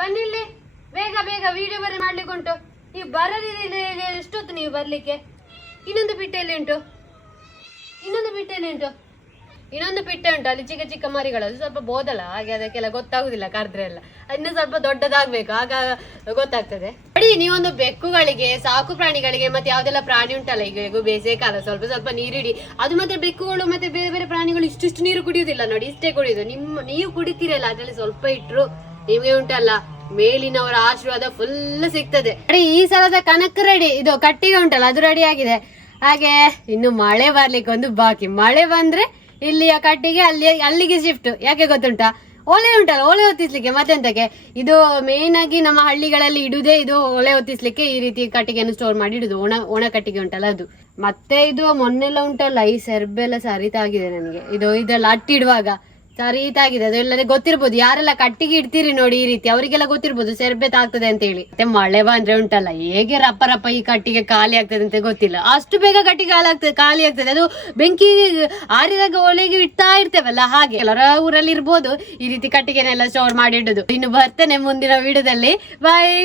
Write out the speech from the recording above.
ಬನ್ನಿಲ್ಲಿ, ಬೇಗ ಬೇಗ ವಿಡಿಯೋ ಬರೀ ಮಾಡ್ಲಿಕ್ಕೆ ಉಂಟು ನೀವು ಬರದಿದ್ರೆ ಎಷ್ಟೊತ್ತು ನೀವು ಬರಲಿಕ್ಕೆ? ಇನ್ನೊಂದು ಪಿಟ್ಟೆಯಲ್ಲಿ ಉಂಟು. ಇನ್ನೊಂದು ಪಿಟ್ಟೆಯಲ್ಲಿ ಉಂಟು. ಇನ್ನೊಂದು ಪಿಟ್ಟೆ ಉಂಟು, ಅಲ್ಲಿ ಚಿಕ್ಕ ಚಿಕ್ಕ ಮರಿಗಳು ಅದು ಸ್ವಲ್ಪ ಬೋದಲ್ಲ, ಹಾಗೆ ಅದಕ್ಕೆಲ್ಲ ಗೊತ್ತಾಗುದಿಲ್ಲ ಕರೆದ್ರೆ ಎಲ್ಲ. ಇನ್ನೂ ಸ್ವಲ್ಪ ದೊಡ್ಡದಾಗಬೇಕು, ಆಗ ಗೊತ್ತಾಗ್ತದೆ. ನೋಡಿ, ನೀವೊಂದು ಬೆಕ್ಕುಗಳಿಗೆ, ಸಾಕು ಪ್ರಾಣಿಗಳಿಗೆ, ಮತ್ತೆ ಯಾವ್ದೆಲ್ಲ ಪ್ರಾಣಿ ಉಂಟಲ್ಲ, ಈಗ ಬೇಸಿಗೆ ಕಾಲ ಸ್ವಲ್ಪ ಸ್ವಲ್ಪ ನೀರಿಡಿ. ಅದು ಮತ್ತೆ ಬೆಕ್ಕುಗಳು ಮತ್ತೆ ಬೇರೆ ಬೇರೆ ಪ್ರಾಣಿಗಳು ಇಷ್ಟಿಷ್ಟು ನೀರು ಕುಡಿಯುವುದಿಲ್ಲ ನೋಡಿ, ಇಷ್ಟೇ ಕುಡಿಯುದು ನಿಮ್ಮ, ನೀವು ಕುಡಿತೀರಲ್ಲ, ಅದರಲ್ಲಿ ಸ್ವಲ್ಪ ಇಟ್ಟರು ನಿಮಗೆ ಉಂಟಲ್ಲ. ಮೇಲಿನವರ ಆಶೀರ್ವಾದ ಫುಲ್ ಸಿಗ್ತದೆ. ಅಡಿ ಈ ಸಲದ ಕನಕ್ ರೆಡಿ ಇದು ಕಟ್ಟಿಗೆ ಉಂಟಲ್ಲ, ಅದು ರೆಡಿ ಆಗಿದೆ. ಹಾಗೆ, ಇನ್ನು ಮಳೆ ಬರ್ಲಿಕ್ಕೆ ಒಂದು ಬಾಕಿ. ಮಳೆ ಬಂದ್ರೆ ಇಲ್ಲಿಯ ಕಟ್ಟಿಗೆ, ಅಲ್ಲಿ, ಅಲ್ಲಿಗೆ ಶಿಫ್ಟ್ ಯಾಕೆ ಗೊತ್ತುಂಟಾ? ಒಲೆ ಉಂಟಲ್ಲ, ಒಲೆ ಹೊತ್ತಿಸ್ಲಿಕ್ಕೆ ಮತ್ತೆಂತಕ್ಕೆ? ಇದು ಮೇನ್ ಆಗಿ ನಮ್ಮ ಹಳ್ಳಿಗಳಲ್ಲಿ ಇಡುದೇ ಇದು ಒಲೆ ಹೊತ್ತಿಸ್ಲಿಕ್ಕೆ ಈ ರೀತಿ ಕಟ್ಟಿಗೆಯನ್ನು ಸ್ಟೋರ್ ಮಾಡಿ ಇಡುದು. ಒಣ ಒಣ ಕಟ್ಟಿಗೆ ಉಂಟಲ್ಲ ಅದು. ಮತ್ತೆ ಇದು ಮೊನ್ನೆಲ್ಲ ಉಂಟಲ್ಲ, ಈ ಸೆರ್ಬೆಲ್ಲ ಸರಿತಾಗಿದೆ ನನಗೆ ಇದು ಇದೆಲ್ಲ ಅಟ್ಟಿಡುವಾಗ. ಸರಿತಾಗಿದೆ ಅದು ಎಲ್ಲದೇ ಗೊತ್ತಿರ್ಬೋದು. ಯಾರೆಲ್ಲ ಕಟ್ಟಿಗೆ ಇಡ್ತೀರಿ ನೋಡಿ ಈ ರೀತಿ. ಅವರಿಗೆಲ್ಲ ಗೊತ್ತಿರ್ಬೋದು. ಸೆರ್ಬೆ ಆಗ್ತದೆ ಅಂತ ಹೇಳಿ. ಮತ್ತೆ ಮಳೆ ಬಂದ್ರೆ ಉಂಟಲ್ಲ, ಹೇಗೆ ರಪ್ಪ ರಪ್ಪ ಈ ಕಟ್ಟಿಗೆ ಖಾಲಿ ಆಗ್ತದೆ ಅಂತ ಗೊತ್ತಿಲ್ಲ. ಅಷ್ಟು ಬೇಗ ಕಟ್ಟಿಗೆ ಖಾಲಿ ಆಗ್ತದೆ ಖಾಲಿ ಆಗ್ತದೆ. ಅದು ಬೆಂಕಿ ಆರಿದಾಗ ಒಲೆಗೆ ಇಡ್ತಾ ಇರ್ತೇವಲ್ಲ, ಹಾಗೆ. ಎಲ್ಲರ ಊರಲ್ಲಿ ಇರ್ಬೋದು. ಈ ರೀತಿ ಕಟ್ಟಿಗೆನೆಲ್ಲ ಸ್ಟೋರ್ ಮಾಡಿ ಇಡುದು. ಇನ್ನು ಬರ್ತೇನೆ ಮುಂದಿನ ವಿಡಿಯೋದಲ್ಲಿ ಬಾಯ್